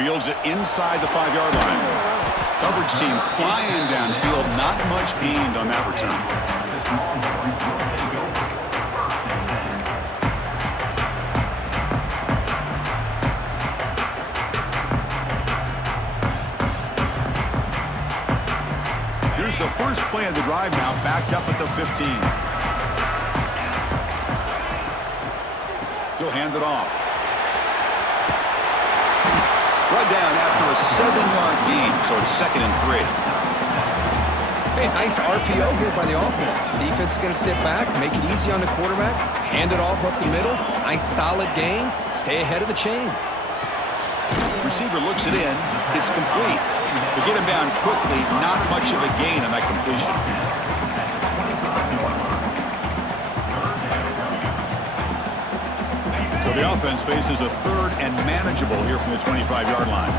Fields it inside the 5-yard line. Coverage team flying downfield. Not much gained on that return. Here's the first play of the drive now, backed up at the 15. He'll hand it off. Brought down after a 7-yard gain, so it's 2nd and 3. Hey, nice RPO here by the offense. Defense is going to sit back, make it easy on the quarterback, hand it off up the middle. Nice solid gain. Stay ahead of the chains. Receiver looks it in. It's complete. To get him down quickly, not much of a gain on that completion. So the offense faces a 3rd and manageable here from the 25-yard line.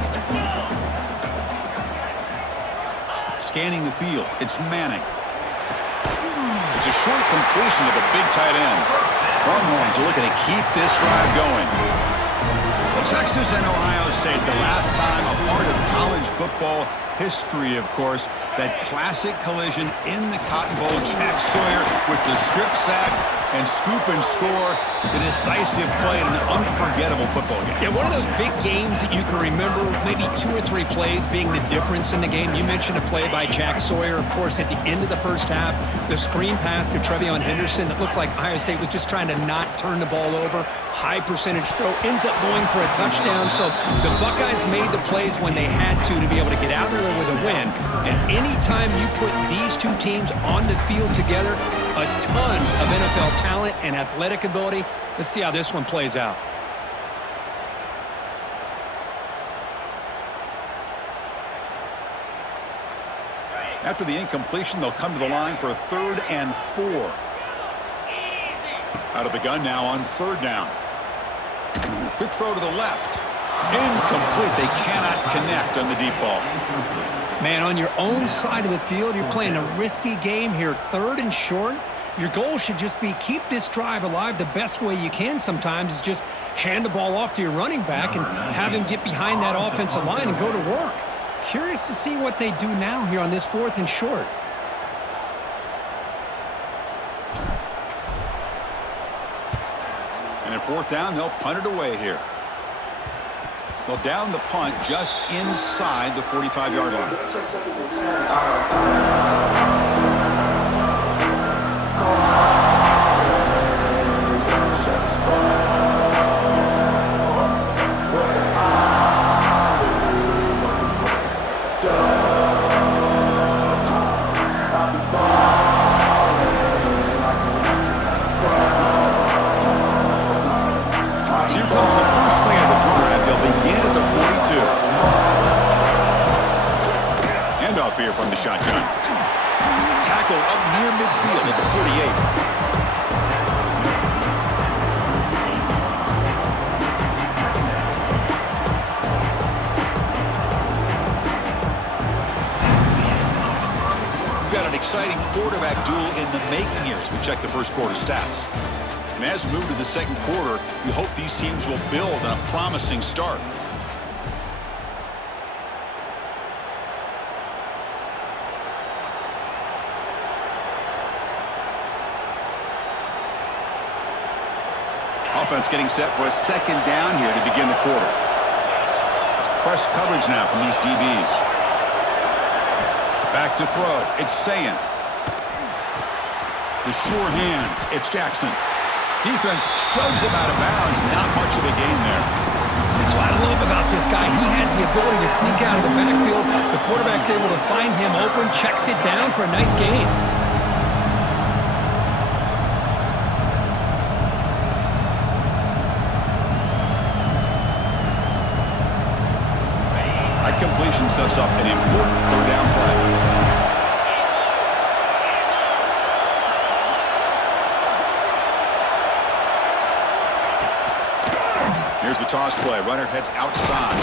Scanning the field, it's Manning. It's a short completion to the big tight end. Longhorns are looking to keep this drive going. Well, Texas and Ohio State, the last time a part of college football history, of course, that classic collision in the Cotton Bowl. Jack Sawyer with the strip sack and scoop and score, the decisive play in an unforgettable football game. Yeah, one of those big games that you can remember, maybe 2 or 3 plays being the difference in the game. You mentioned a play by Jack Sawyer, of course, at the end of the first half, the screen pass to Trevion Henderson that looked like Ohio State was just trying to not turn the ball over. High percentage throw, ends up going for a touchdown. So the Buckeyes made the plays when they had to be able to get out of there with a win. And anytime you put these 2 teams on the field together, a ton of NFL talent and athletic ability. Let's see how this one plays out. After the incompletion, they'll come to the line for a 3rd and 4. Out of the gun now on 3rd down. Quick throw to the left. Incomplete. They cannot connect on the deep ball. Man, on your own side of the field, you're playing a risky game here, 3rd and short. Your goal should just be keep this drive alive the best way you can sometimes is just hand the ball off to your running back and have him get behind that offensive line and go to work. Curious to see what they do now here on this 4th and short. And at 4th down, they'll punt it away here. Well, down the punt just inside the 45-yard line. Here from the shotgun. Tackle up near midfield at the 48. We've got an exciting quarterback duel in the making here as we check the first quarter stats. And as we move to the second quarter, we hope these teams will build on a promising start. Offense getting set for a 2nd down here to begin the quarter. It's press coverage now from these DBs. Back to throw. It's Sayin. The sure hands. It's Jackson. Defense shoves him out of bounds. Not much of a gain there. That's what I love about this guy. He has the ability to sneak out of the backfield. The quarterback's able to find him open, checks it down for a nice gain. Completion sets up an important 3rd down play. Here's the toss play. Runner heads outside.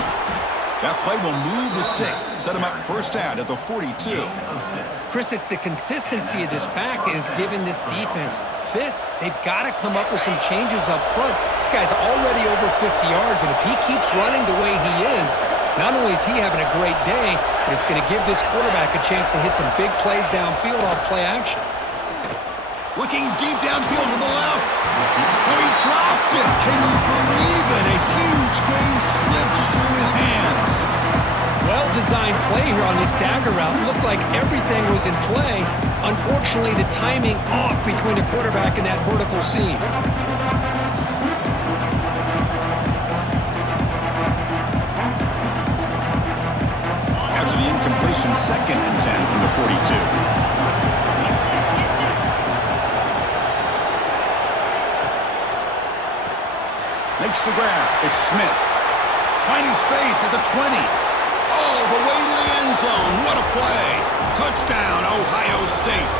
That play will move the sticks. Set him up 1st down at the 42. Chris, it's the consistency of this back is giving this defense fits. They've got to come up with some changes up front. This guy's already over 50 yards, and if he keeps running the way he is, not only is he having a great day, but it's going to give this quarterback a chance to hit some big plays downfield off play action. Looking deep downfield to the left. Oh, he dropped it. Can you believe it? A huge gain slips through his hands. Well-designed play here on this dagger route. Looked like everything was in play. Unfortunately, the timing off between the quarterback and that vertical seam. After the incompletion, 2nd and 10 from the 42. Makes the grab. It's Smith. Finding space at the 20. Oh, the way to the end zone. What a play. Touchdown, Ohio State.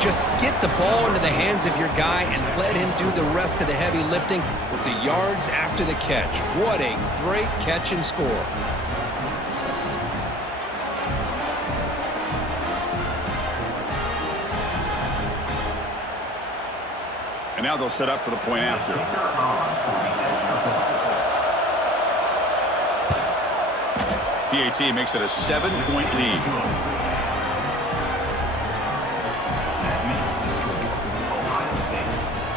Just get the ball into the hands of your guy and let him do the rest of the heavy lifting with the yards after the catch. What a great catch and score. And now they'll set up for the point after. PAT makes it a 7-point lead.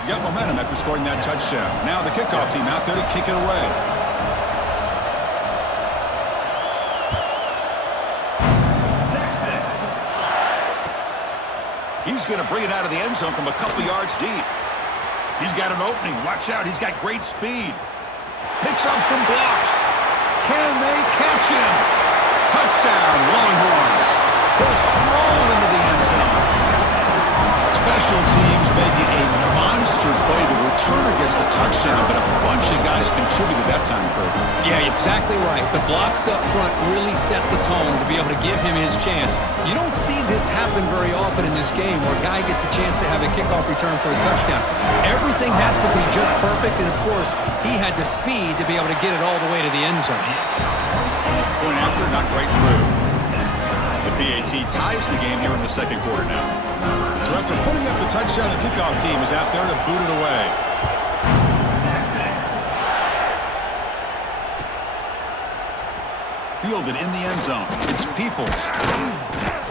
Got momentum after scoring that touchdown. Now the kickoff team out there to kick it away. He's going to bring it out of the end zone from a couple yards deep. He's got an opening. Watch out. He's got great speed. Picks up some blocks. Can they catch him? Touchdown, Longhorns. He'll stroll into the end zone. Special teams making a monster play. The returner gets the touchdown, but a bunch of guys contributed that time, Kurt. Yeah, you're exactly right. The blocks up front really set the tone to be able to give him his chance. You don't see this happen very often in this game where a guy gets a chance to have a kickoff return for a touchdown. Everything has to be just perfect, and of course, he had the speed to be able to get it all the way to the end zone. Point after, not right through. The PAT ties the game here in the second quarter now. So after putting up the touchdown, the kickoff team is out there to boot it away. Fielded in the end zone. It's Peoples.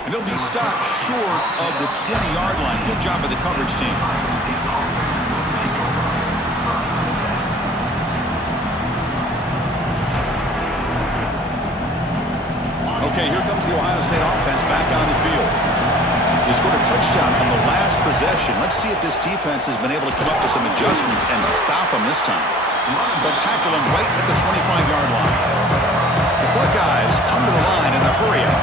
And he'll be stopped short of the 20-yard line. Good job by the coverage team. Okay, here comes the Ohio State offense back on the field. They scored a touchdown on the last possession. Let's see if this defense has been able to come up with some adjustments and stop them this time. They'll tackle him right at the 25-yard line. The Buckeyes come to the line in the hurry-up.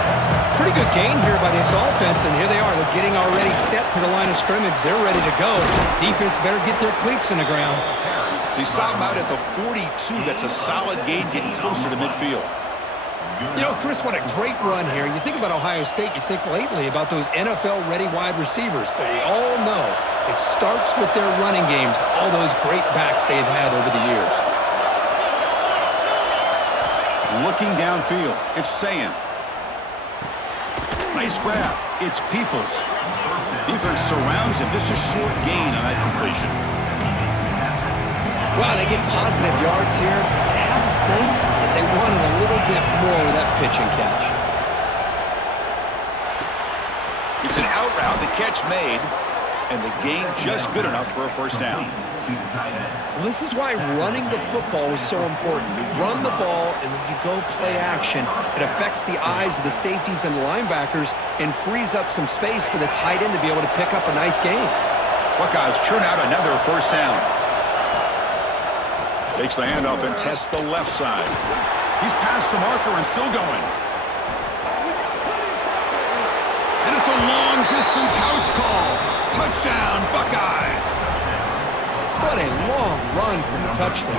Pretty good gain here by this offense, and here they are. They're getting already set to the line of scrimmage. They're ready to go. Defense better get their cleats in the ground. They stop him out at the 42. That's a solid gain, getting closer to midfield. You know, Chris, what a great run here. And you think about Ohio State, you think lately about those NFL-ready wide receivers. But we all know it starts with their running games, all those great backs they've had over the years. Looking downfield, it's Sayin. Nice grab. It's Peoples. Defense surrounds him. Just a short gain on that completion. Wow, they get positive yards here. I have a sense that they wanted a little bit more with that pitch and catch. It's an out route, the catch made, and the gain just good enough for a first down. Well, this is why running the football is so important. You run the ball, and then you go play action. It affects the eyes of the safeties and the linebackers and frees up some space for the tight end to be able to pick up a nice gain. Buckeyes churn out another first down. Takes the handoff and tests the left side. He's past the marker and still going. And it's a long-distance house call. Touchdown, Buckeyes. What a long run for the touchdown.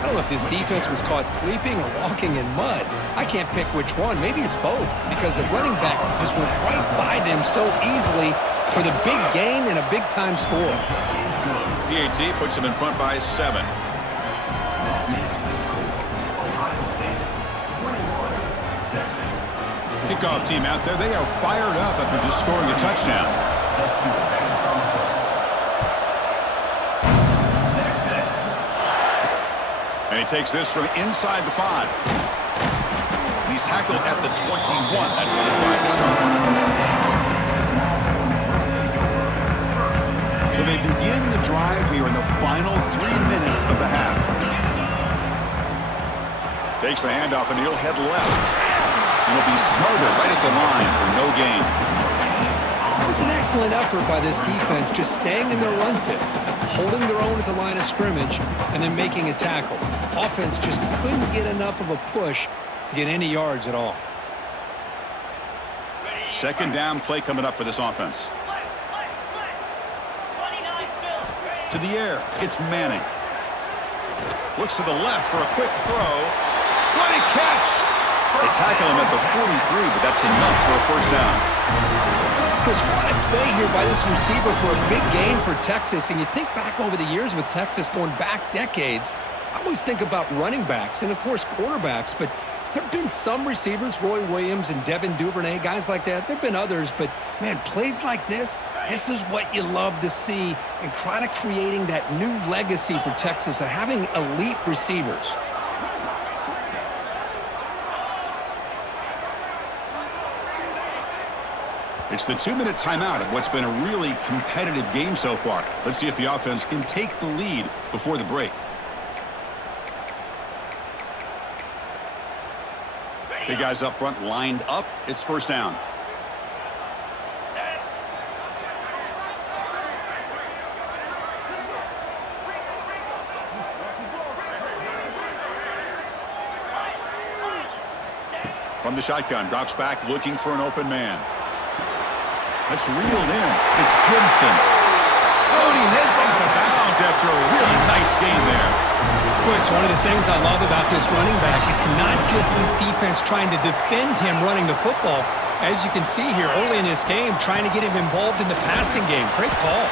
I don't know if this defense was caught sleeping or walking in mud. I can't pick which one. Maybe it's both, because the running back just went right by them so easily for the big gain and a big-time score. PAT puts him in front by 7. kickoff team out there. They are fired up after just scoring a touchdown. And he takes this from inside the 5. And he's tackled at the 21. That's where the drive started. So they begin the drive here in the final 3 minutes of the half. Takes the handoff and he'll head left. And he'll be smothered right at the line for no gain. It was an excellent effort by this defense, just staying in their run fits, holding their own at the line of scrimmage, and then making a tackle. Offense just couldn't get enough of a push to get any yards at all. Second down play coming up for this offense. To the air, it's Manning. Looks to the left for a quick throw. What a catch! They tackle him at the 43, but that's enough for a first down. Chris, what a play here by this receiver for a big gain for Texas. And you think back over the years with Texas going back decades, I always think about running backs and, of course, quarterbacks. But there have been some receivers, Roy Williams and Devin Duvernay, guys like that. There have been others. But, man, plays like this is what you love to see and kind of creating that new legacy for Texas of having elite receivers. It's the 2-minute timeout of what's been a really competitive game so far. Let's see if the offense can take the lead before the break. Big guys up front lined up. It's first down. From the shotgun, drops back looking for an open man. That's reeled in. It's Gibson. Oh, and he heads out of bounds after a really nice game there. Chris, one of the things I love about this running back, it's not just this defense trying to defend him running the football. As you can see here early in this game, trying to get him involved in the passing game. Great call.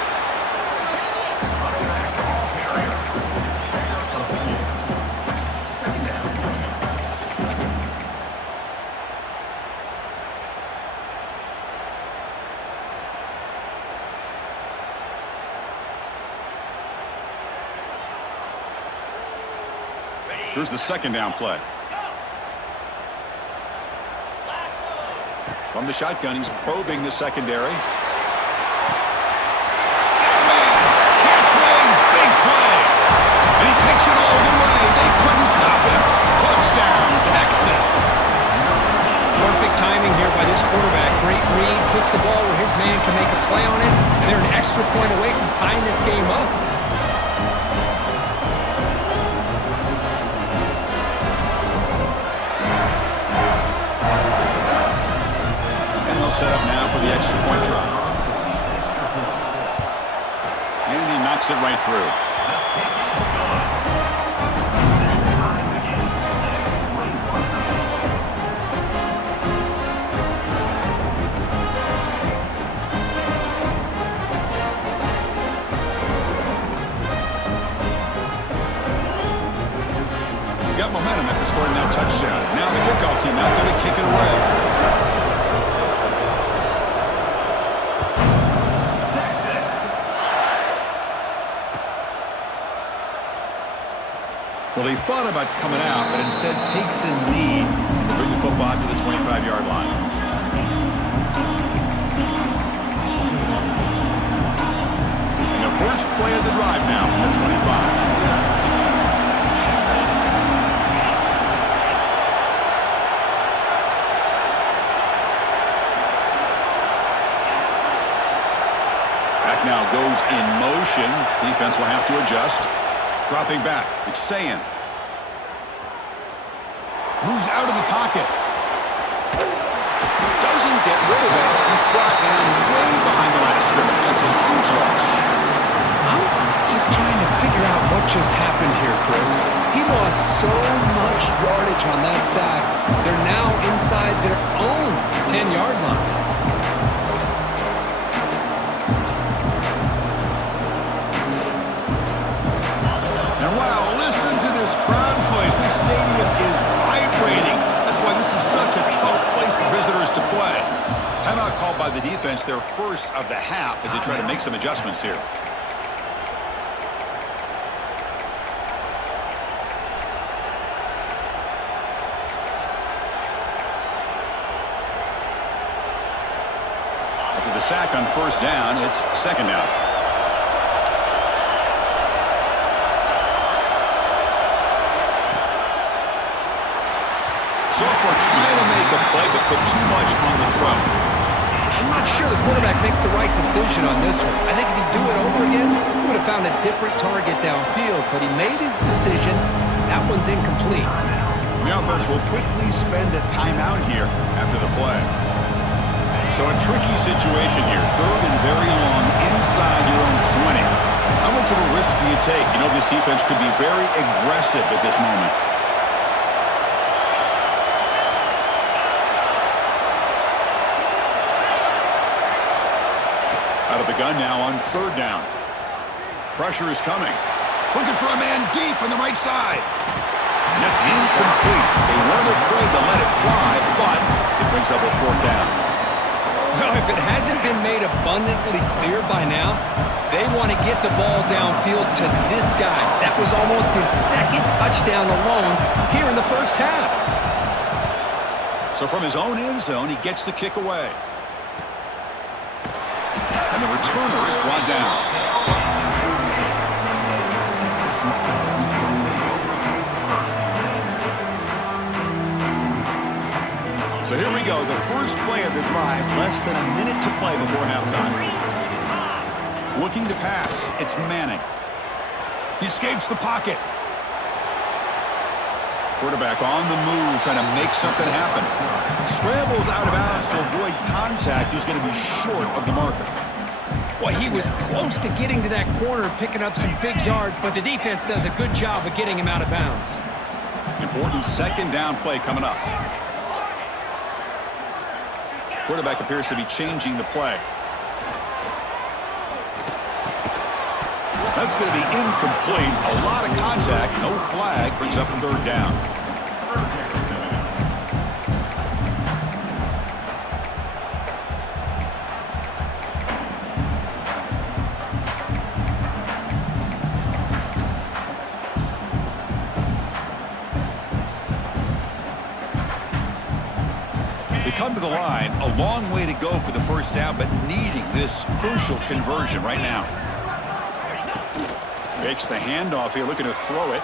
Here's the second down play. From the shotgun, he's probing the secondary. Catch made, big play. And he takes it all the way. They couldn't stop him. Touchdown, Texas. Perfect timing here by this quarterback. Great read, puts the ball where his man can make a play on it, and they're an extra point away from tying this game up. Set up now for the extra point try. And he knocks it right through. You got momentum after scoring that touchdown. Now the kickoff team out there to kick it away. Well, he thought about coming out, but instead takes a knee to bring the football to the 25-yard line. And the first play of the drive now from the 25. Back now goes in motion. Defense will have to adjust. Dropping back, it's Sayan. Moves out of the pocket. Doesn't get rid of it. He's brought down way behind the line of scrimmage. That's a huge loss. I'm just trying to figure out what just happened here, Chris. He lost so much yardage on that sack. They're now inside their own 10-yard line. And wow, listen to this crowd noise. This stadium is vibrating. That's why this is such a tough place for visitors to defense their first of the half as they try to make some adjustments here. After the sack on first down, it's second down. So we're trying to make a play, but put too much on the throw. I'm not sure the quarterback makes the right decision on this one. I think if he'd do it over again, he would have found a different target downfield, but he made his decision. That one's incomplete. The offense will quickly spend a timeout here after the play. So a tricky situation here. Third and very long inside your own 20. How much of a risk do you take? You know this defense could be very aggressive at this moment. Out of the gun now on third down. Pressure is coming. Looking for a man deep on the right side. And that's incomplete. They weren't afraid to let it fly, but it brings up a fourth down. Well, if it hasn't been made abundantly clear by now, they want to get the ball downfield to this guy. That was almost his second touchdown alone here in the first half. So from his own end zone, he gets the kick away. And the returner is brought down. So here we go, the first play of the drive, less than a minute to play before halftime. Looking to pass, it's Manning. He escapes the pocket. Quarterback on the move, trying to make something happen. Scrambles out of bounds to avoid contact. He's going to be short of the marker. Well, he was close to getting to that corner, picking up some big yards, but the defense does a good job of getting him out of bounds. Important second down play coming up. Quarterback appears to be changing the play. That's going to be incomplete. A lot of contact, no flag, brings up a third down. Come to the line, a long way to go for the first down, but needing this crucial conversion right now. Fakes the handoff here, looking to throw it.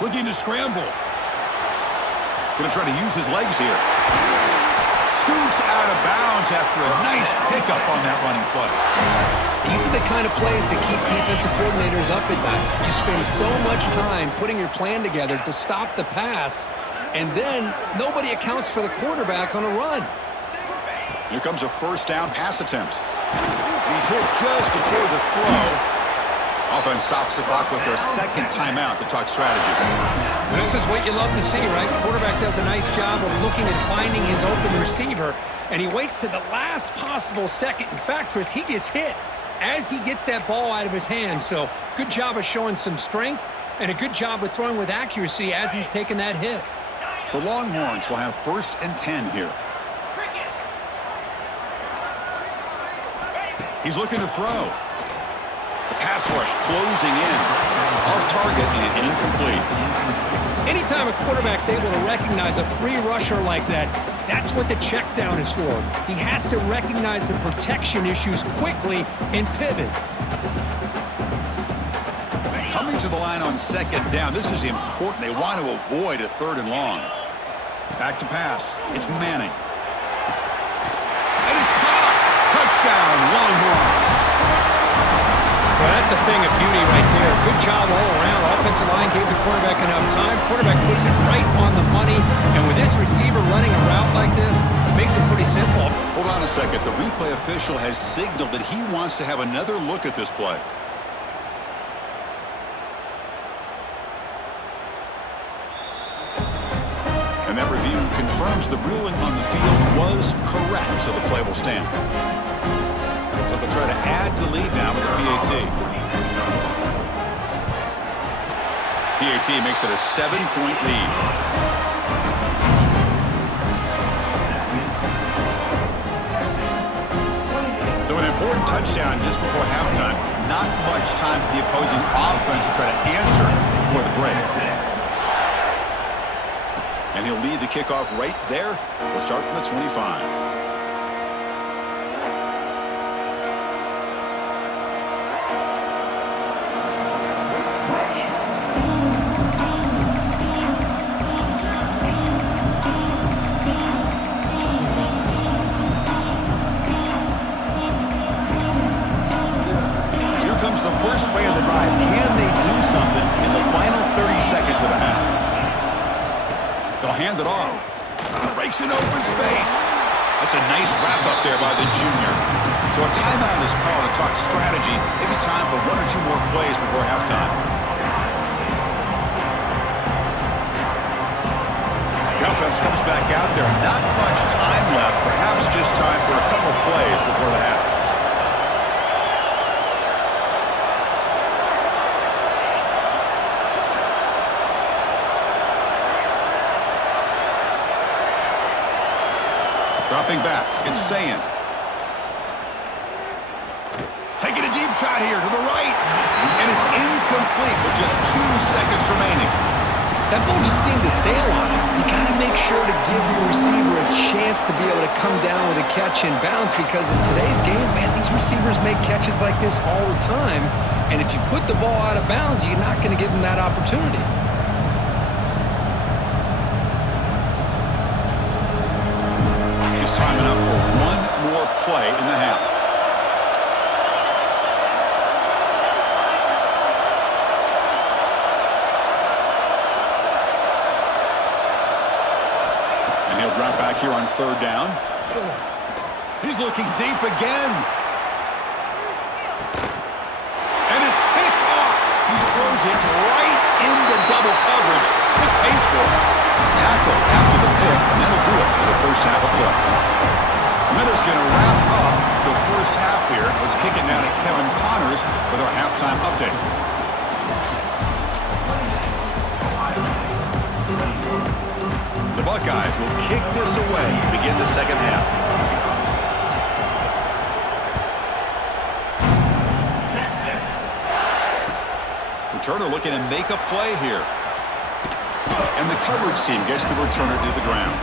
Looking to scramble. Going to try to use his legs here. Scoots out of bounds after a nice pickup on that running play. These are the kind of plays that keep defensive coordinators up at night. You spend so much time putting your plan together to stop the pass, and then nobody accounts for the quarterback on a run. Here comes a first down pass attempt. He's hit just before the throw. Offense stops the clock with their second timeout to talk strategy. This is what you love to see, right? Quarterback does a nice job of looking at finding his open receiver, and he waits to the last possible second. In fact, Chris, he gets hit as he gets that ball out of his hands. So good job of showing some strength and a good job of throwing with accuracy as he's taking that hit. The Longhorns will have 1st and 10 here. He's looking to throw. The pass rush closing in. Off target and incomplete. Anytime a quarterback's able to recognize a free rusher like that, that's what the check down is for. He has to recognize the protection issues quickly and pivot. Coming to the line on second down, this is important. They want to avoid a 3rd and long. Back to pass. It's Manning. And it's caught. Touchdown, Longhorns. Well, that's a thing of beauty right there. Good job all around. Offensive line gave the quarterback enough time. Quarterback puts it right on the money. And with this receiver running a route like this, makes it pretty simple. Hold on a second. The replay official has signaled that he wants to have another look at this play. And that review confirms the ruling on the field was correct, so the play will stand. So they'll try to add the lead now with the PAT. PAT makes it a 7-point lead. So an important touchdown just before halftime. Not much time for the opposing offense to try to answer before the break. And he'll lead the kickoff right there. They'll start from the 25. Hand it off. Breaks an open space. That's a nice wrap up there by the junior. So a timeout is called to talk strategy. Maybe time for one or two more plays before halftime. The offense comes back out there. Not much time left. Perhaps just time for a couple plays before the half. Dropping back, it's Sayin. Taking a deep shot here to the right. And it's incomplete with just 2 seconds remaining. That ball just seemed to sail on him. You got to make sure to give your receiver a chance to be able to come down with a catch and bounce, because in today's game, man, these receivers make catches like this all the time. And if you put the ball out of bounds, you're not going to give them that opportunity. Time enough for one more play in the half. And he'll drop back here on 3rd down. He's looking deep again. And it's picked off. He throws it right into double coverage. It pays for it. Tackle after the pick, and that'll do it for the first half of play. Minter's going to wrap up the first half here. Let's kick it now to Kevin Connors with our halftime update. The Buckeyes will kick this away to begin the second half. Returner looking to make a play here. And the coverage team gets the returner to the ground.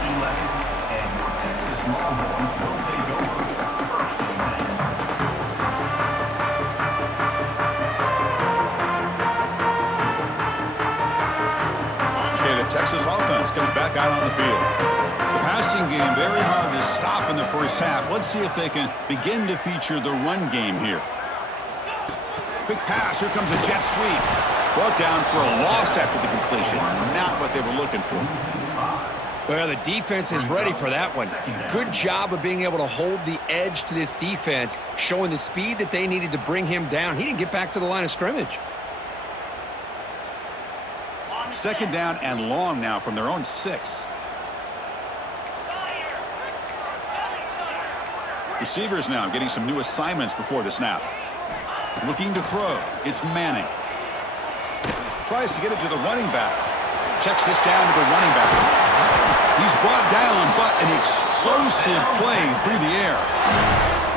Okay, the Texas offense comes back out on the field. The passing game very hard to stop in the first half. Let's see if they can begin to feature the run game here. Quick pass. Here comes a jet sweep. Brought down for a loss after the completion. Not what they were looking for. Well, the defense is ready for that one. Good job of being able to hold the edge to this defense, showing the speed that they needed to bring him down. He didn't get back to the line of scrimmage. 2nd down and long now from their own 6. Receivers now getting some new assignments before the snap. Looking to throw. It's Manning. Tries to get it to the running back. Checks this down to the running back. He's brought down, but an explosive play through the air.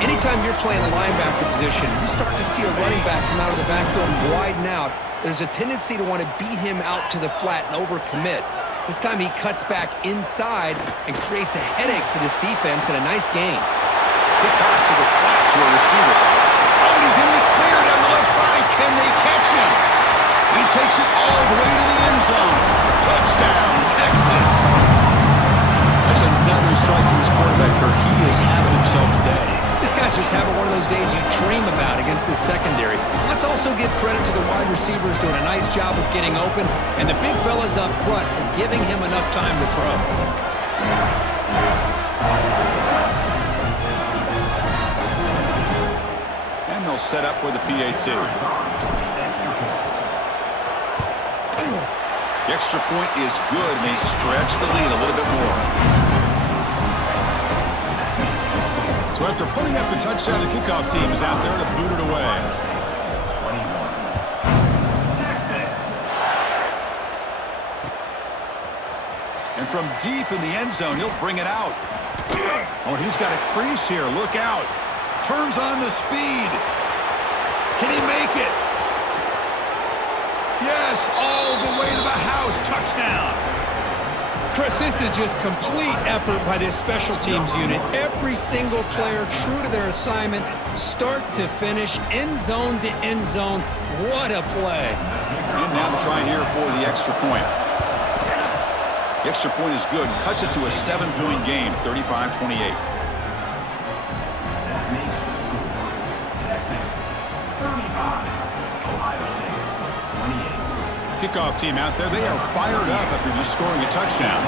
Anytime you're playing a linebacker position, you start to see a running back come out of the backfield and widen out. There's a tendency to want to beat him out to the flat and overcommit. This time he cuts back inside and creates a headache for this defense and a nice gain. Good pass to the flat to a receiver. Oh, and he's in the clear down the left side. Can they catch him? He takes it all the way to the end zone. Touchdown, Texas. That's another strike from this quarterback, Kirk. He is having himself a day. This guy's just having one of those days you dream about against this secondary. Let's also give credit to the wide receivers doing a nice job of getting open, and the big fellas up front for giving him enough time to throw. And they'll set up with a PAT. The extra point is good, and they stretch the lead a little bit more. So after putting up the touchdown, the kickoff team is out there to boot it away. And from deep in the end zone, he'll bring it out. Oh, he's got a crease here. Look out. Turns on the speed. Can he make it? Yes, all the way to the house. Touchdown. Chris, this is just complete effort by this special teams unit. Every single player true to their assignment, start to finish, end zone to end zone. What a play. And now the try here for the extra point. The extra point is good. Cuts it to a 7-point game, 35-28. Kickoff team out there. They are fired up after just scoring a touchdown.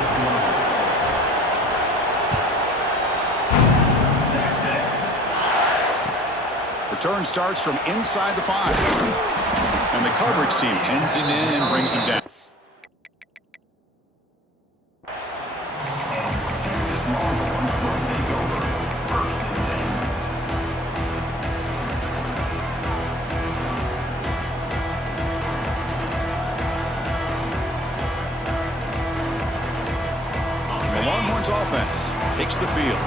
Return starts from inside the 5. And the coverage team pins him in and brings him down. Offense takes the field.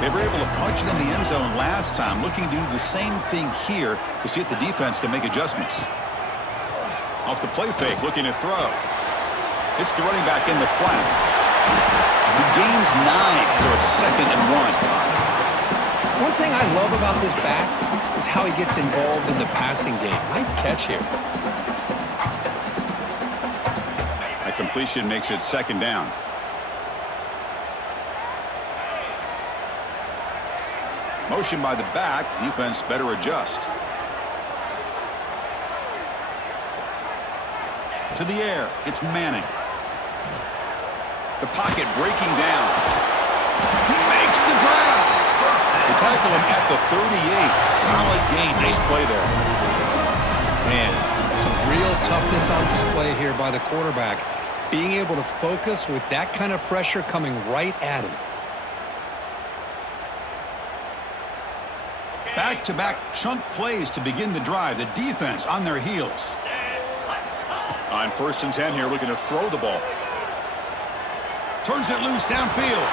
They were able to punch it in the end zone last time, looking to do the same thing here to see if the defense can make adjustments. Off the play fake, looking to throw. Hits the running back in the flat. He gains 9, so it's 2nd and 1. One thing I love about this back is how he gets involved in the passing game. Nice catch here. A completion makes it 2nd down. Motion by the back. Defense better adjust. To the air. It's Manning. The pocket breaking down. He makes the grab. They tackle him at the 38. Solid gain. Nice play there. Man, some real toughness on display here by the quarterback. Being able to focus with that kind of pressure coming right at him. Back-to-back chunk plays to begin the drive. The defense on their heels. On 1st and 10 here, looking to throw the ball. Turns it loose downfield.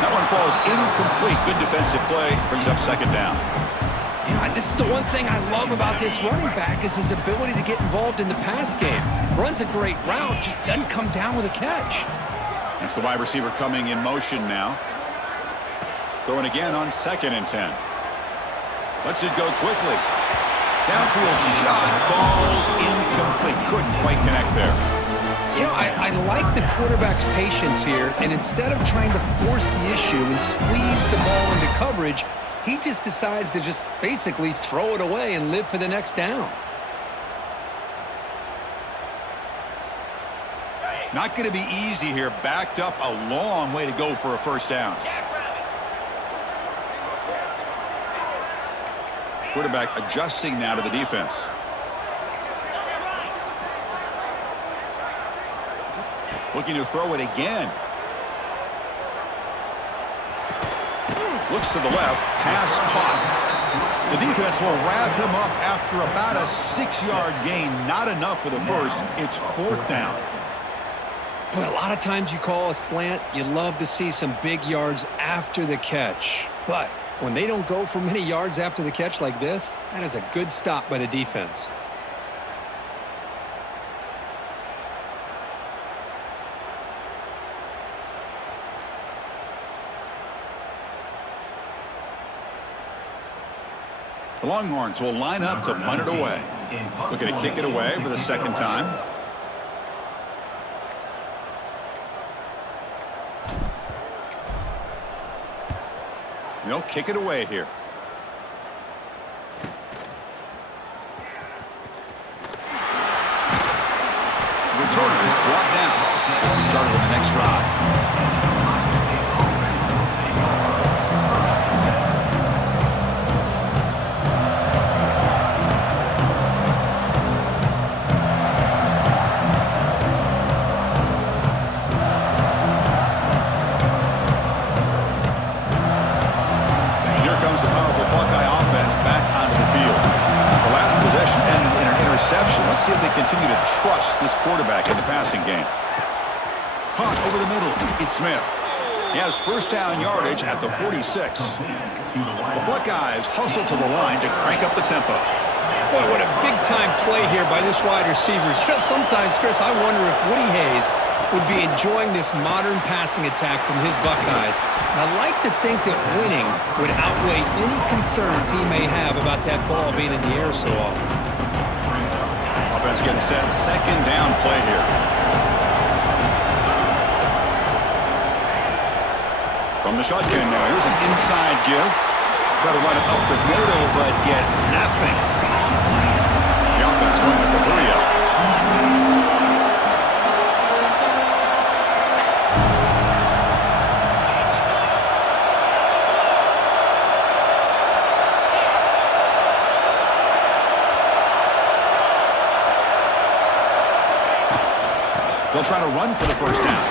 That one falls incomplete. Good defensive play. Brings up 2nd down. You know, this is the one thing I love about this running back is his ability to get involved in the pass game. Runs a great route, just doesn't come down with a catch. That's the wide receiver coming in motion now. Throwing again on 2nd and 10. Lets it go quickly. Downfield shot falls incomplete. Couldn't quite connect there. You know, I like the quarterback's patience here, and instead of trying to force the issue and squeeze the ball into coverage, he just decides to just basically throw it away and live for the next down. Not going to be easy here. Backed up a long way to go for a 1st down. Quarterback adjusting now to the defense. Looking to throw it again. Looks to the left. Pass caught. The defense will wrap him up after about a 6-yard gain. Not enough for the 1st. It's 4th down. But a lot of times you call a slant, you love to see some big yards after the catch. But when they don't go for many yards after the catch like this, that is a good stop by the defense. The Longhorns will line up to punt it away. Looking to kick it away for the 2nd time. They'll kick it away here. The returner is brought down. Gets us started on the next drive. Let's see if they continue to trust this quarterback in the passing game. Caught over the middle. It's Smith. He has first down yardage at the 46. The Buckeyes hustle to the line to crank up the tempo. Boy, what a big-time play here by this wide receiver. Sometimes, Chris, I wonder if Woody Hayes would be enjoying this modern passing attack from his Buckeyes. And I like to think that winning would outweigh any concerns he may have about that ball being in the air so often. Offense getting set. Second down play here. From the shotgun now, here's an inside give. Try to run it up the middle, but get nothing. The offense going with the hurry up. They'll try to run for the first down.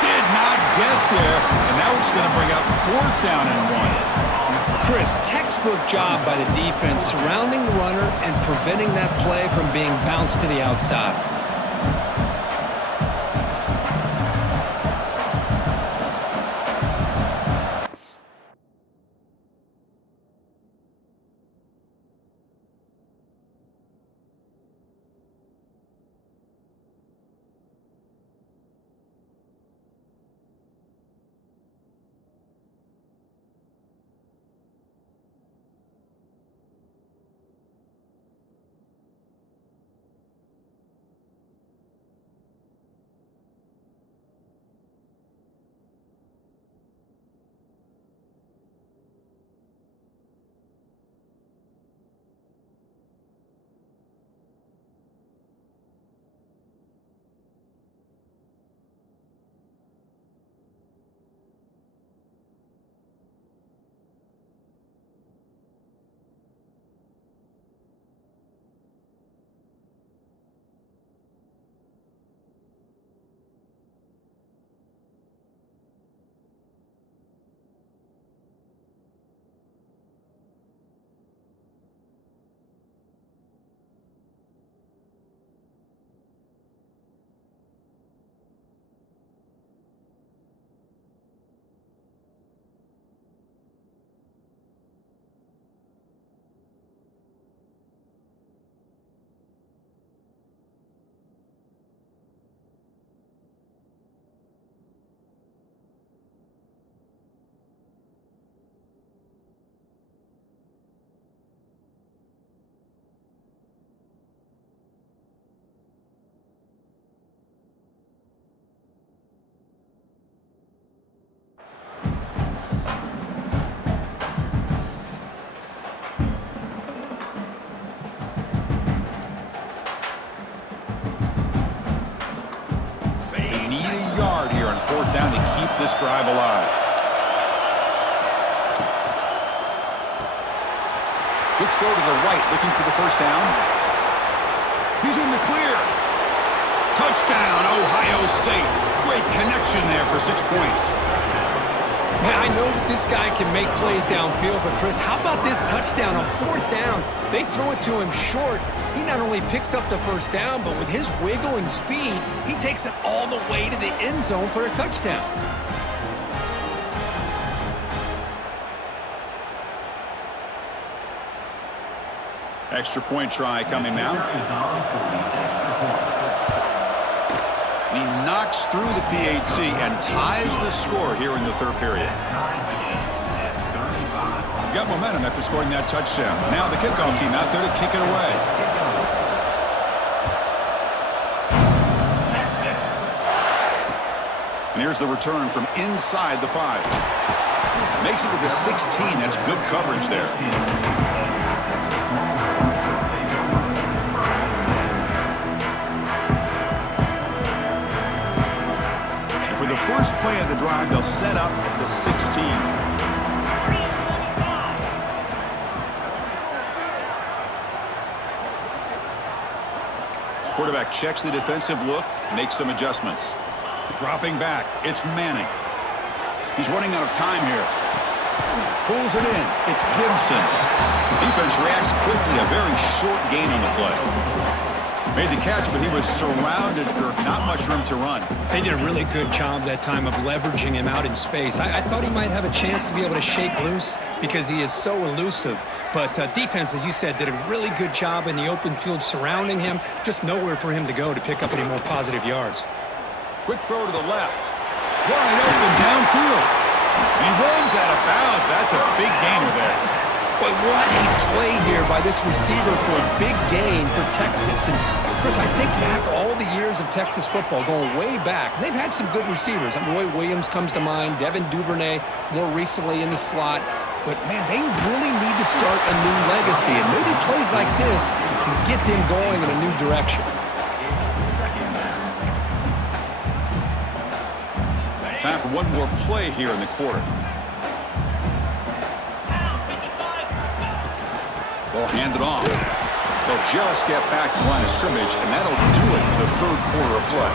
Did not get there, and now it's going to bring up fourth down and 1. Chris, textbook job by the defense surrounding the runner and preventing that play from being bounced to the outside. Down to keep this drive alive. Quick throw to the right, looking for the first down. He's in the clear. Touchdown, Ohio State. Great connection there for 6 points. Man, I know that this guy can make plays downfield, but Chris, how about this touchdown on fourth down? They throw it to him short. He not only picks up the first down, but with his wiggling speed, he takes it all the way to the end zone for a touchdown. Extra point try coming now. He knocks through the PAT and ties the score here in the third period. Got momentum after scoring that touchdown. Now the kickoff team out there to kick it away. And here's the return from inside the 5. Makes it to the 16. That's good coverage there. And for the first play of the drive, they'll set up at the 16. Quarterback checks the defensive look, makes some adjustments. Dropping back, it's Manning. He's running out of time here. Pulls it in, it's Gibson. Defense reacts quickly, a very short gain on the play. Made the catch, but he was surrounded for not much room to run. They did a really good job that time of leveraging him out in space. I thought he might have a chance to be able to shake loose because he is so elusive. But defense, as you said, did a really good job in the open field surrounding him. Just nowhere for him to go to pick up any more positive yards. Quick throw to the left. Wide open downfield. He runs out of bounds. That's a big gainer there. Boy, what a play here by this receiver for a big gain for Texas. And Chris, I think back all the years of Texas football, going way back. And they've had some good receivers. Roy Williams comes to mind, Devin Duvernay more recently in the slot. But, man, they really need to start a new legacy. And maybe plays like this can get them going in a new direction. Time for one more play here in the quarter. Ball handed off. They'll just get back to the line of scrimmage, and that'll do it for the third quarter of play.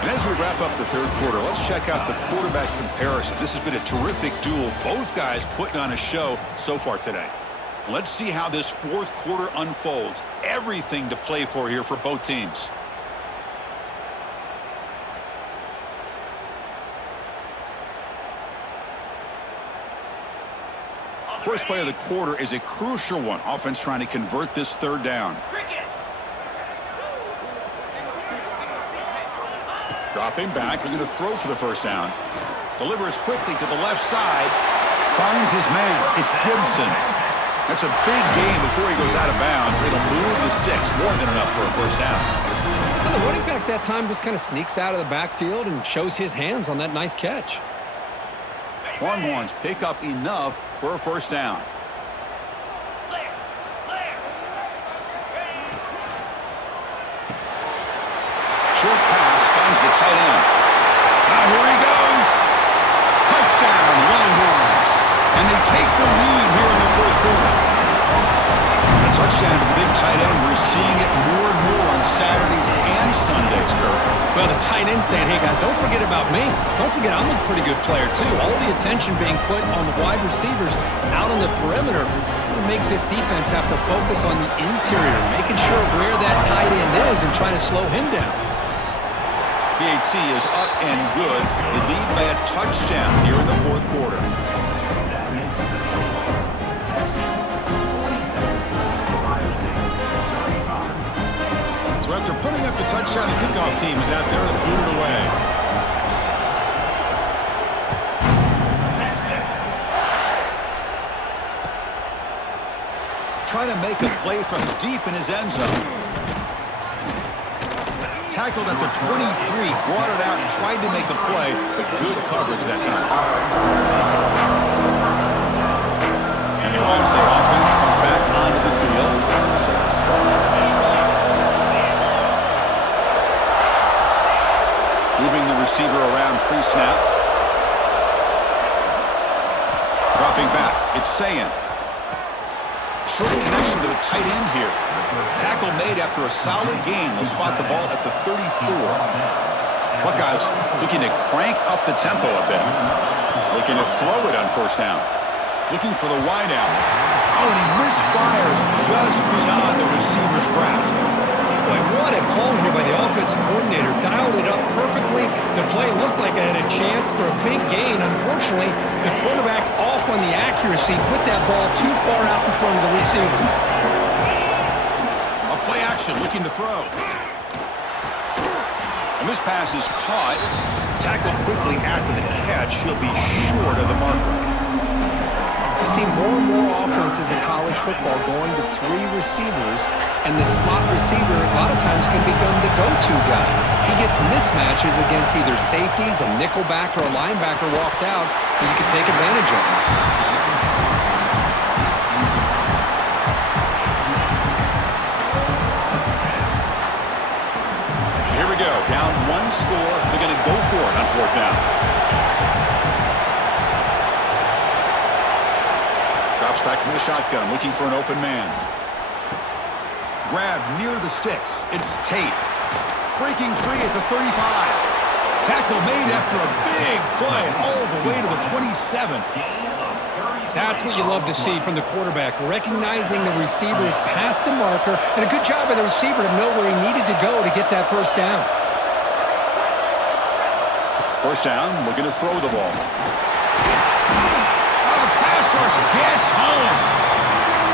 And as we wrap up the third quarter, let's check out the quarterback comparison. This has been a terrific duel. Both guys putting on a show so far today. Let's see how this fourth quarter unfolds. Everything to play for here for both teams. First play of the quarter is a crucial one. Offense trying to convert this third down. Dropping back, looking to throw for the first down. Delivers quickly to the left side. Finds his man. It's Gibson. That's a big gain before he goes out of bounds. It'll move the sticks. More than enough for a first down. And the running back that time just kind of sneaks out of the backfield and shows his hands on that nice catch. Longhorns pick up enough for a first down. Short pass finds the tight end. Now here he goes. Touchdown, Longhorns. And they take the lead here in the fourth quarter. A touchdown to the big tight end. We're seeing it more and more on Saturdays and Sundays, Kirk. Well, the tight end saying, hey, guys, don't forget about me. Don't forget I'm a pretty good player, too. All the attention being put on the wide receivers out on the perimeter. It's going to make this defense have to focus on the interior, making sure where that tight end is and trying to slow him down. PAT is up and good. They lead by a touchdown here in the fourth quarter. So after putting up the touchdown, the kickoff team is out there to boot it away. Trying to make a play from deep in his end zone. Tackled at the 23, brought it out and tried to make a play, but good coverage that time. And the Ohio State offense comes back onto the field. Moving the receiver around pre-snap. Dropping back. It's Sayan. Short connection to the tight end here. Tackle made after a solid gain. They'll spot the ball at the 34. Buckeyes looking to crank up the tempo a bit. Looking to throw it on first down. Looking for the wide out. Oh, and he misfires just beyond the receiver's grasp. Boy, what a call here by the offensive coordinator. Dialed it up perfectly. The play looked like it had a chance for a big gain. Unfortunately, the quarterback off on the accuracy, put that ball too far out in front of the receiver. A play action, looking to throw. And this pass is caught. Tackled quickly after the catch. He'll be short of the marker. You see more and more offenses in college football going to three receivers, and the slot receiver a lot of times can become the go-to guy. He gets mismatches against either safeties, a nickelback, or a linebacker walked out, and you can take advantage of it. So here we go. Down one score. They're going to go for it on fourth down. Back from the shotgun, looking for an open man. Grab near the sticks. It's Tate. Breaking free at the 35. Tackle made after a big play all the way to the 27. That's what you love to see from the quarterback, recognizing the receiver's past the marker, and a good job by the receiver to know where he needed to go to get that first down. First down, looking to throw the ball. Oh, the pass rush gets home.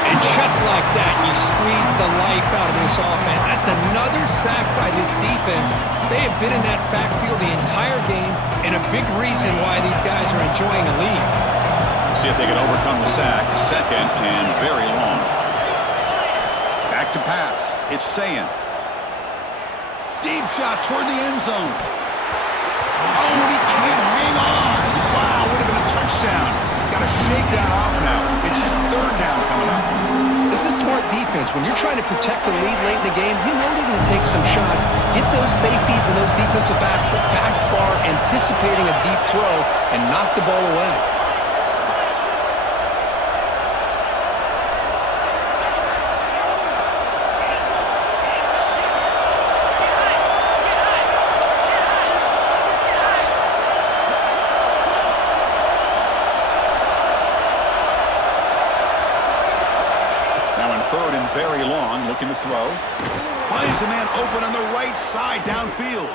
And just like that, you squeeze the life out of this offense. That's another sack by this defense. They have been in that backfield the entire game, and a big reason why these guys are enjoying a lead. See if they can overcome the sack. Second and very long. Back to pass. It's Sayan. Deep shot toward the end zone. Oh, and he can't hang on. Wow, would have been a touchdown. Got to shake that off now. It's third down coming up. This is smart defense. When you're trying to protect the lead late in the game, you know they're going to take some shots. Get those safeties and those defensive backs back far, anticipating a deep throw, and knock the ball away. Third and very long, looking to throw. Finds a man open on the right side downfield.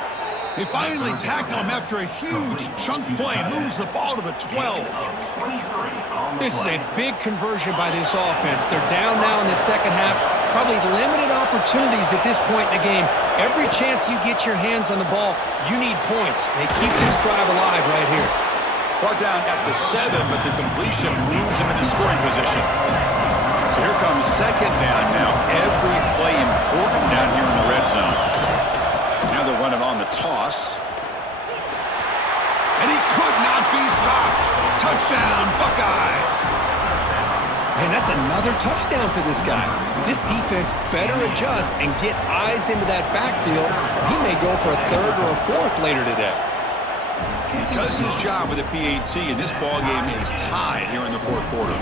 They finally tackle him after a huge chunk play. Moves the ball to the 12. This is a big conversion by this offense. They're down now in the second half. Probably limited opportunities at this point in the game. Every chance you get your hands on the ball, you need points. They keep this drive alive right here. Brought down at the 7, but the completion moves him into scoring position. So here comes second down now. Every play important down here in the red zone. Now they're running on the toss. And he could not be stopped. Touchdown, Buckeyes. And that's another touchdown for this guy. This defense better adjust and get eyes into that backfield, or he may go for a third or a fourth later today. He does his job with a PAT, and this ball game is tied here in the fourth quarter.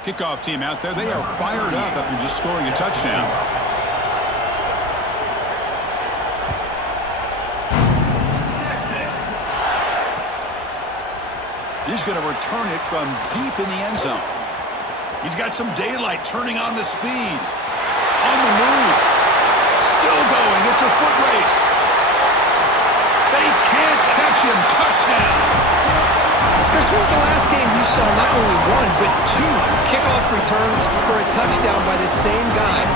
Kickoff team out there, they are fired up after just scoring a touchdown. He's going to return it from deep in the end zone. He's got some daylight, turning on the speed. On the move. Still going. It's a foot race. They can't catch him. Touchdown. Chris, when was the last game you saw not only one, but two kickoff returns for a touchdown by the same guy?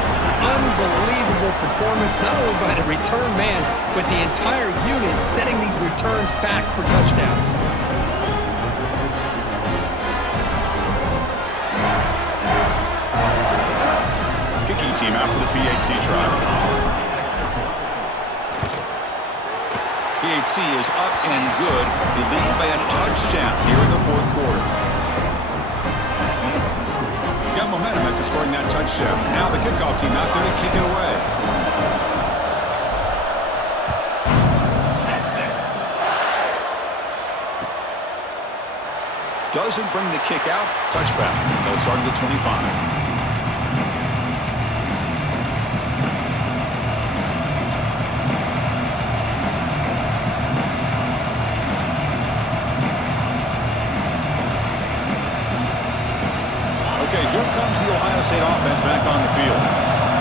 Unbelievable performance, not only by the return man, but the entire unit setting these returns back for touchdowns. Kicking team out for the PAT try. PAT is up and good. They lead by a touchdown here in the fourth quarter. Got momentum after scoring that touchdown. Now the kickoff team out there to kick it away. Doesn't bring the kick out. Touchback. They'll start at the 25. Okay, here comes the Ohio State offense back on the field.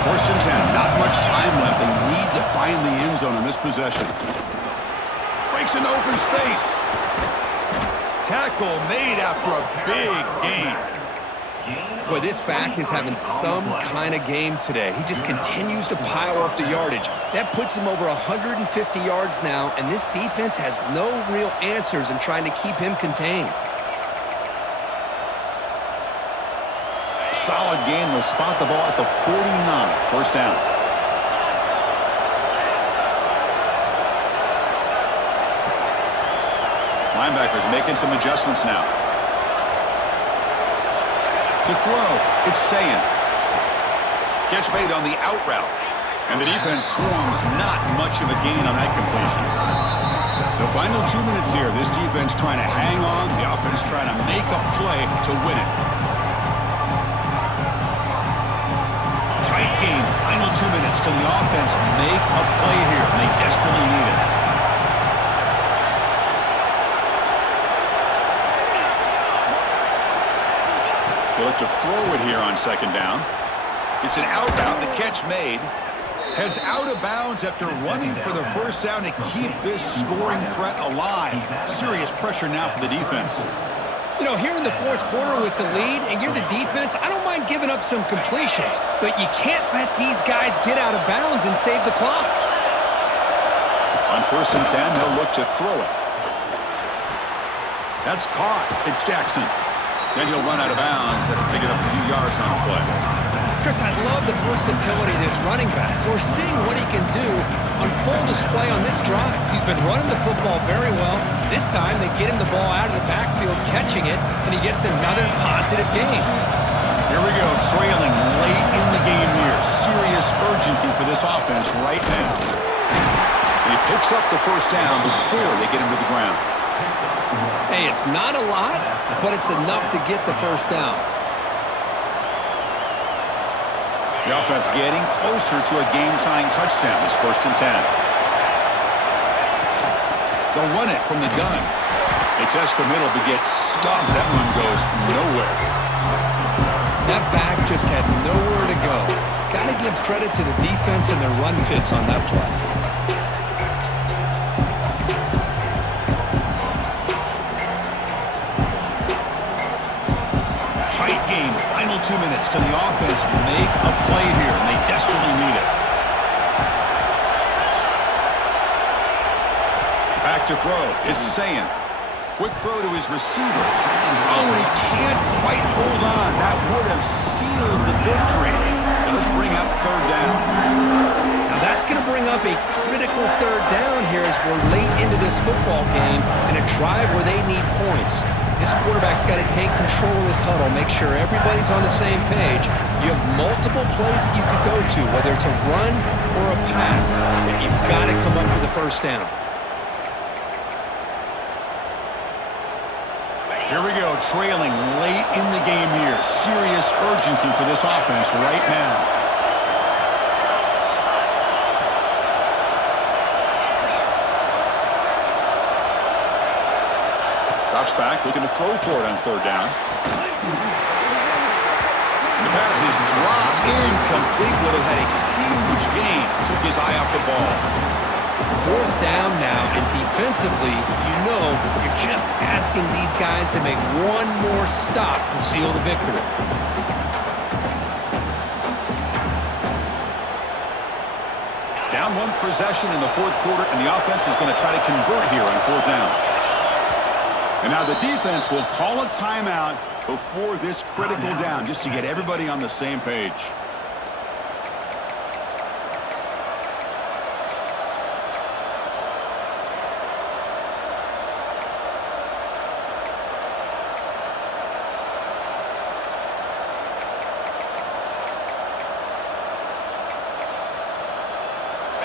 First and 10. Not much time left. They need to find the end zone in this possession. Breaks into open space. Tackle made after a big gain. Boy, this back is having some kind of game today. He just continues to pile up the yardage. That puts him over 150 yards now, and this defense has no real answers in trying to keep him contained. Solid gain. Will spot the ball at the 49. First down. Linebackers making some adjustments now. To throw, it's Sayin. Catch made on the out route. And the defense swarms, not much of a gain on that completion. The final 2 minutes here, this defense trying to hang on, the offense trying to make a play to win it. Tight game, final 2 minutes. Can the offense make a play here? They desperately need it. They look to throw it here on second down. It's an out route, the catch made. Heads out of bounds after running for the first down to keep this scoring threat alive. Serious pressure now for the defense. You know, here in the fourth quarter with the lead, and you're the defense, I don't mind giving up some completions, but you can't let these guys get out of bounds and save the clock. On 1st and 10, they'll look to throw it. That's caught. It's Jackson. Then he'll run out of bounds after picking up a few yards on the play. Chris, I love the versatility of this running back. We're seeing what he can do on full display on this drive. He's been running the football very well. This time, they get him the ball out of the backfield, catching it, and he gets another positive gain. Here we go, trailing late in the game here. Serious urgency for this offense right now. And he picks up the first down before they get him to the ground. Hey, it's not a lot, but it's enough to get the first down. The offense getting closer to a game-tying touchdown. It's 1st and 10. They'll run it from the gun. They test the middle to get stopped. That one goes nowhere. That back just had nowhere to go. Got to give credit to the defense and their run fits on that play. Tight game. Final 2 minutes. Can the offense make a play here? And they desperately need it. Back to throw. It's Sayin. Quick throw to his receiver. Oh, and he can't quite hold on. That would have sealed the victory. Does bring up third down. Now that's going to bring up a critical third down here as we're late into this football game in a drive where they need points. This quarterback's got to take control of this huddle, make sure everybody's on the same page. You have multiple plays that you could go to, whether it's a run or a pass, but you've got to come up with a first down. Here we go, trailing late in the game here. Serious urgency for this offense right now. Drops back, looking to throw for it on third down. And the pass is dropped incomplete. Would have had a huge gain. Took his eye off the ball. Fourth down now, and defensively, you know you're just asking these guys to make one more stop to seal the victory. Down one possession in the fourth quarter, and the offense is going to try to convert here on fourth down. And now the defense will call a timeout before this critical down, just to get everybody on the same page.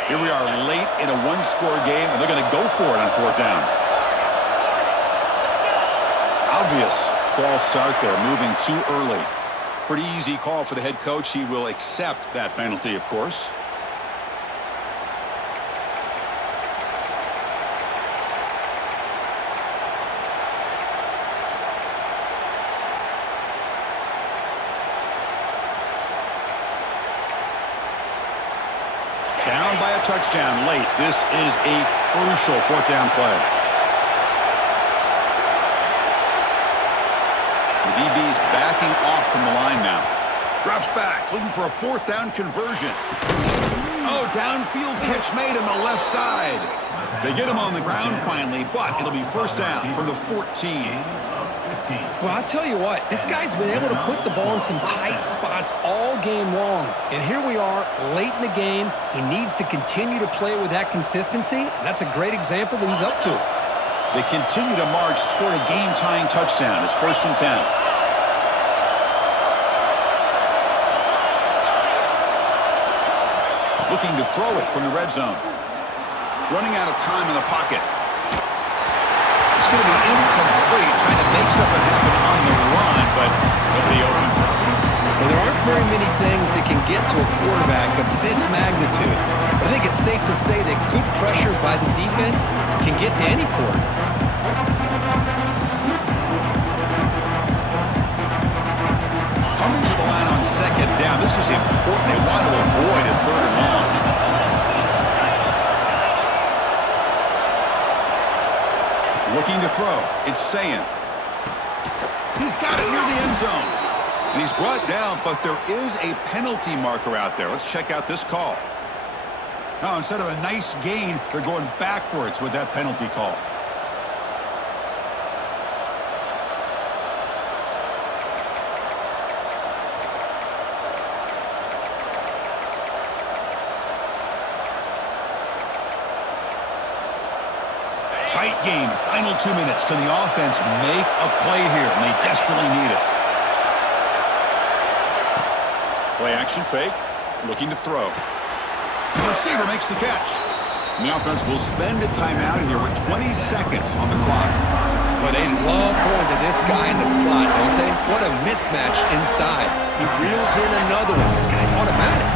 Here we are late in a one-score game, and they're going to go for it on fourth down. Obvious false start there, moving too early. Pretty easy call for the head coach. He will accept that penalty, of course. Down by a touchdown late. This is a crucial fourth down play. The DB's backing off from the line now. Drops back, looking for a fourth down conversion. Oh, downfield catch made on the left side. They get him on the ground finally, but it'll be first down from the 14. Well, I'll tell you what, this guy's been able to put the ball in some tight spots all game long. And here we are, late in the game. He needs to continue to play with that consistency. And that's a great example that he's up to it. They continue to march toward a game-tying touchdown. It's 1st and 10. Looking to throw it from the red zone. Running out of time in the pocket. It's going to be incomplete, trying to make something happen on the run, but nobody open. Well, there aren't very many things that can get to a quarterback of this magnitude. But I think it's safe to say that good pressure by the defense can get to any quarterback. Coming to the line on 2nd down. This is important. They want to avoid a 3rd and long. Looking to throw. It's Sayin. He's got it near the end zone. And he's brought down, but there is a penalty marker out there. Let's check out this call. Now, instead of a nice gain, they're going backwards with that penalty call. Tight game, final 2 minutes. Can the offense make a play here? And they desperately need it. Play action fake, looking to throw. The receiver makes the catch. And the offense will spend a timeout here with 20 seconds on the clock. Well, they love going to this guy in the slot, don't they? What a mismatch inside. He reels in another one. This guy's automatic.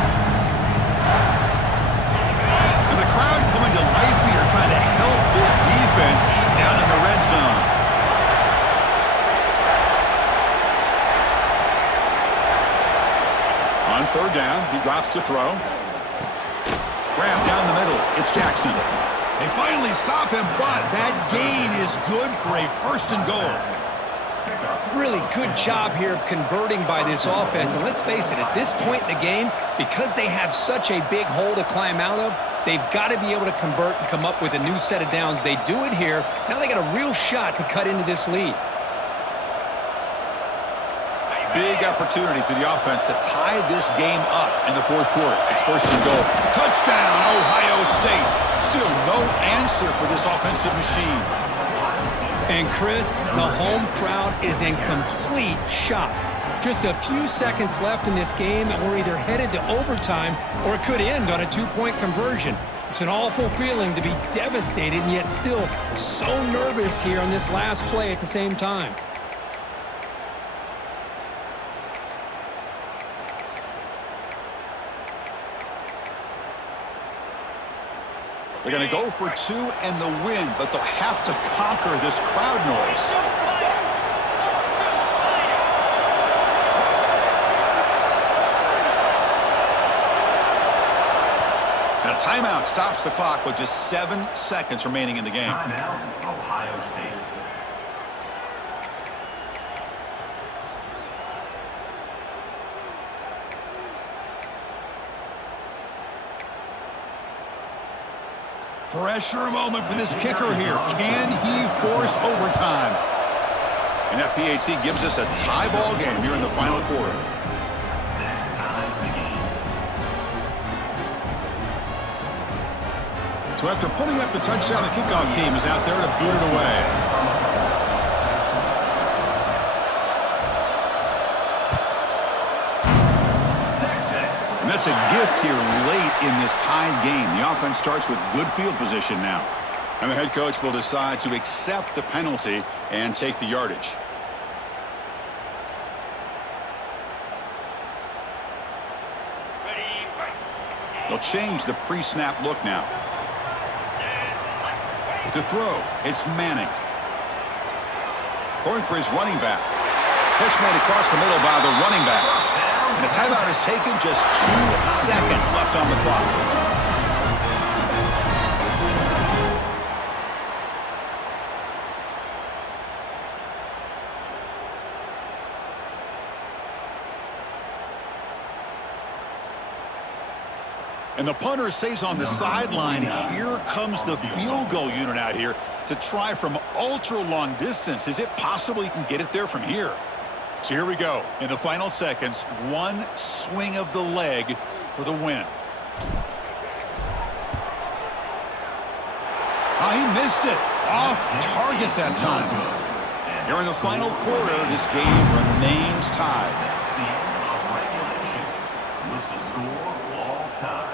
And the crowd coming to life here, trying to help this defense down in the red zone. On 3rd down, he drops to throw. Grab down the middle. It's Jackson. They finally stop him, but that gain is good for a 1st and goal. Really good job here of converting by this offense. And let's face it, at this point in the game, because they have such a big hole to climb out of, they've got to be able to convert and come up with a new set of downs. They do it here. Now they got a real shot to cut into this lead. Big opportunity for the offense to tie this game up in the 4th quarter. It's 1st and goal. Touchdown, Ohio State. Still no answer for this offensive machine. And Chris, the home crowd is in complete shock. Just a few seconds left in this game, and we're either headed to overtime or it could end on a 2-point conversion. It's an awful feeling to be devastated and yet still so nervous here on this last play at the same time. They're going to go for 2 and the win, but they'll have to conquer this crowd noise. And a timeout stops the clock with just 7 seconds remaining in the game. Timeout, Ohio State. Pressure moment for this kicker here. Can he force overtime? And that PAT gives us a tie ball game here in the final quarter. So after putting up the touchdown, the kickoff team is out there to boot it away. And that's a gift here late in this tied game. The offense starts with good field position now. And the head coach will decide to accept the penalty and take the yardage. They'll change the pre-snap look now. To throw, it's Manning. Throwing for his running back. Catch made across the middle by the running back. And the timeout is taken, just 2 seconds left on the clock. And the punter stays on the sideline. Here comes the field goal unit out here to try from ultra-long distance. Is it possible he can get it there from here? So here we go. In the final seconds, one swing of the leg for the win. he missed it. Off target that time. Here in the final quarter, this game remains tied. That's the end of regulation. What's the score all time?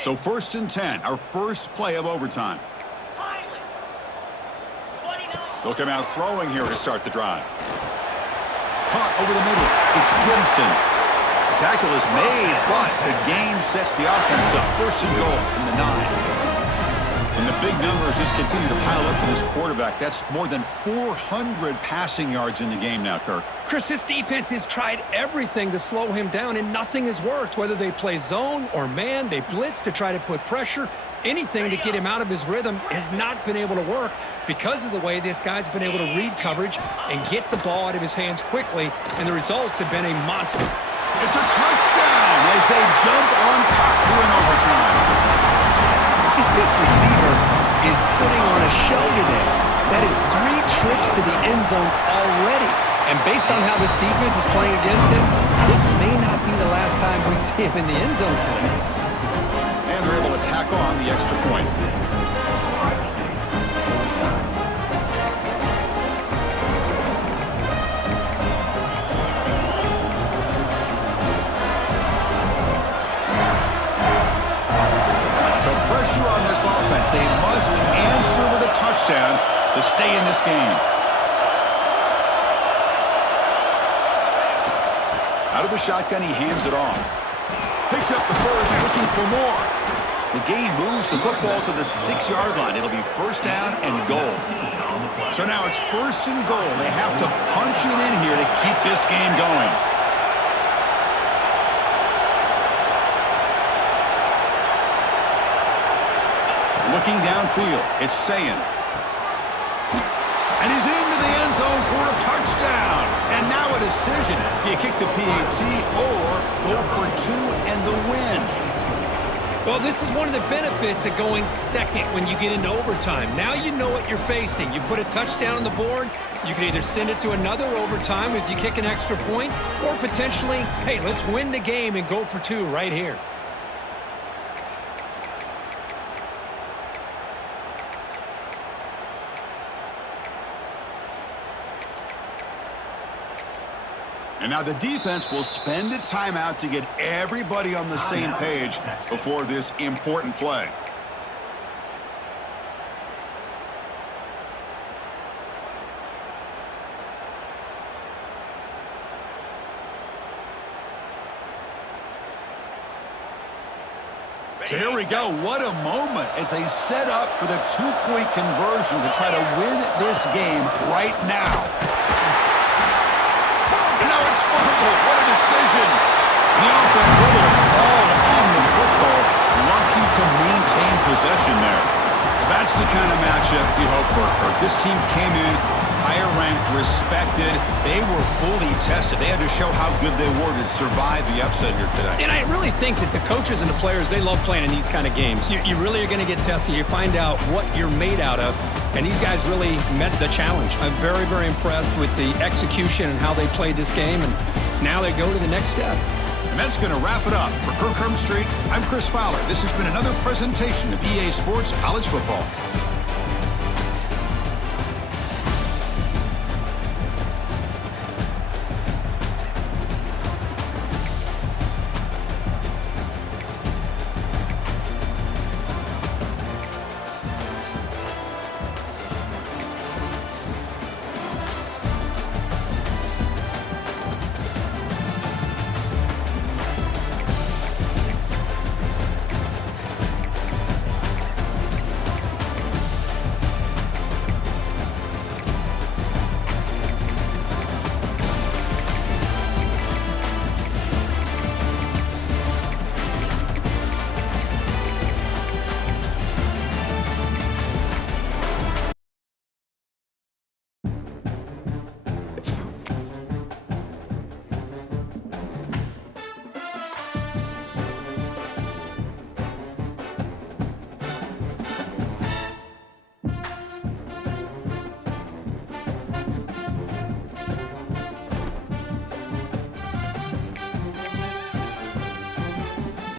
So 1st and 10, our first play of overtime. They'll come out throwing here to start the drive. Caught over the middle. It's Gibson. The tackle is made, but the gain sets the offense up. 1st and goal from the 9. And the big numbers just continue to pile up for this quarterback. That's more than 400 passing yards in the game now, Kirk. Chris, this defense has tried everything to slow him down, and nothing has worked. Whether they play zone or man, they blitz to try to put pressure. Anything to get him out of his rhythm has not been able to work because of the way this guy's been able to read coverage and get the ball out of his hands quickly, and the results have been a monster. It's a touchdown as they jump on top here in overtime. This receiver is putting on a show today. That is 3 trips to the end zone already. And based on how this defense is playing against him, this may not be the last time we see him in the end zone today. And they're able to tack on the extra point. Pressure on this offense. They must answer with a touchdown to stay in this game. Out of the shotgun, he hands it off. Picks up the first, looking for more. The game moves the football to the 6-yard line. It'll be 1st down and goal. So now it's 1st and goal. They have to punch it in here to keep this game going. Looking downfield, it's Sayin. And he's into the end zone for a touchdown. And now a decision. Do you kick the PAT or go for 2 and the win? Well, this is one of the benefits of going second when you get into overtime. Now you know what you're facing. You put a touchdown on the board, you can either send it to another overtime if you kick an extra point, or potentially, hey, let's win the game and go for 2 right here. And now the defense will spend a timeout to get everybody on the same page before this important play. So here we go. What a moment as they set up for the 2-point conversion to try to win this game right now. What a decision. The offense able to fall on the football. Lucky to maintain possession there. That's the kind of matchup you hope for, Kirk. This team came in higher ranked, respected. They were fully tested. They had to show how good they were to survive the upset here today. And I really think that the coaches and the players, they love playing in these kind of games. You really are going to get tested. You find out what you're made out of. And these guys really met the challenge. I'm very, very impressed with the execution and how they played this game. And now they go to the next step. And that's going to wrap it up. For Kirk Street, I'm Chris Fowler. This has been another presentation of EA Sports College Football.